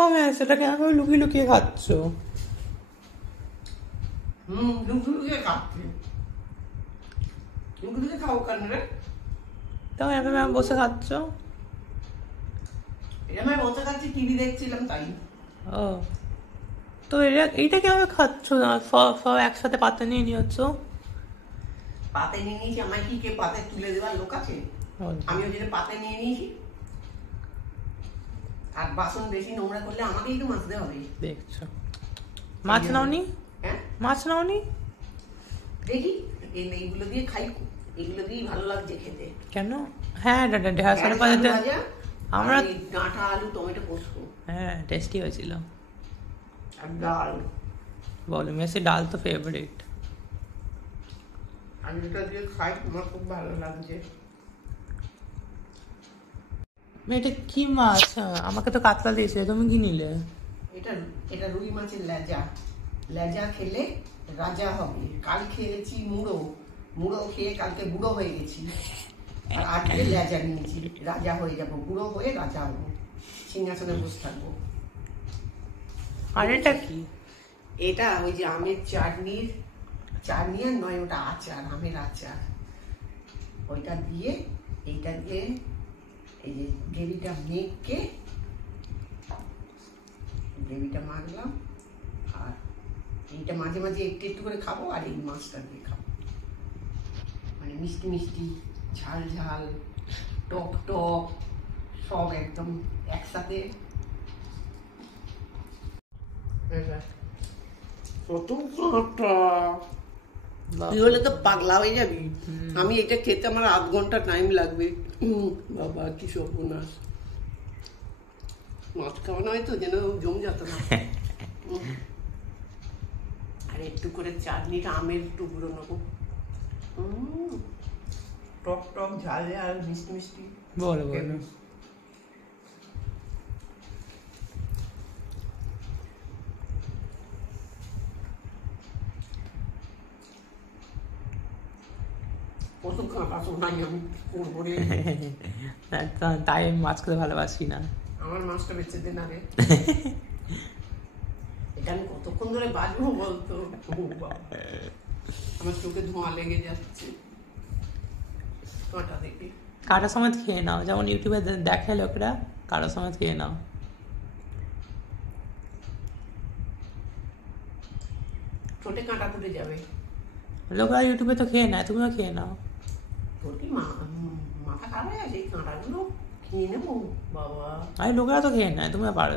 ও হ্যাঁ, সেটা কেন লুকিয়ে লুকিয়ে খাচ্ছ? লুকিয়ে খাচ্ছি। লুকিয়ে খাও কেন রে? তাও একা ম্যাম বসে খাচ্ছ? এরকম বসে খাচ্ছি, টিভি দেখছিলাম তাই। ও, তো এইটা কিভাবে খাচ্ছ না? সব একসাথে পাতে নিয়ে নিয়েছ? পাতে নিয়ে নিয়েছি, আমায় কি কে পাতে তুলে দেওয়ার লোক আছে? আমি ওই জন্য পাতে নিয়ে নিয়েছি। আর বাসন বেশি নোংরা করলে আমাকেই তো মাজতে হবে। দেখছো, মাছ নাওনি? হ্যাঁ, মাছ নাওনি? দেখি এইগুলো দিয়ে খাই, এগুলো দিয়েই ভালো লাগছে খেতে। কেন? হ্যাঁ, ঢেঁড়সের পাতাতে আমরা ডাঁটা আলু টমেটো পোস্ত, হ্যাঁ টেস্টি হয়েছিল। আর ডাল, বলো মেসি ডাল তো ফেভারিট। আমি যেটা দিয়ে খাই আমার খুব ভালো লাগছে। এটা কি মাছ? আমাকে তো কাতলা দিয়েছে, তুমি কি নিলে? এটা এটা রুই মাছের লেজা। লেজা খেলে রাজা হবে। কাল খেয়েছি মুড়ো, মুড়ো খেয়ে কালকে বুড়ো হয়ে গেছি। আর আজকে লেজা নিয়েছি, রাজা হয়ে যাবো, বুড়ো হয়ে রাজা হবো, সিংহাসনে বসে থাকবো। আর এটা কি? এটা ওই যে আমের চাটনি আর নয়, ওটা আচার, আমের আচার। ওইটা দিয়ে এইটা দিয়ে এই যে গ্রেভিটা মাখলাম, আর এইটা মাঝে মাঝে একটু একটু করে খাবো, আর এই মাছটা দিয়ে খাবো। মানে মিষ্টি মিষ্টি, ঝাল ঝাল, টক টক, সব একদম একসাথে। তুই হলে তো পাগলা হয়ে যাবি। আমি এটা খেতে আমার আধ ঘন্টা টাইম লাগবে। বাবা কি সর্বনাশ, মাছ খাওয়ানো হয় তো যেন জম যেত না। আর একটু করে চাটনিটা আমের টুকরো নেবো, টক টক ঝাল ঝাল মিষ্টি মিষ্টি। বলো বলো। কত কাঁটা শোনাই আমি করবো রে। তাই আমি মাছ খেতে ভালোবাসি না। আমার মাছটা বেঁচে দে না রে। এটা আমি কতক্ষণ ধরে বাজবো বলতো? আমার চোখে ধোঁয়া লেগে যাচ্ছে কাঁটা দেখে। কাটার সময় খেয়ে নাও, যেমন ইউটিউবে দেখে লোকেরা, কাটার সময় খেয়ে নাও। ঠোঁটে কাঁটা ফুটে যাবে। লোকেরা ইউটিউবে তো খেয়ে নেয়, তুমিও খেয়ে নাও। তোর কি মাথা খারাপ হয়ে আছে? এই কাঁটাগুলো খেয়ে নেবো বাবা? আরে লোকেরা তো খেয়ে নেয়, তুমিও পারো।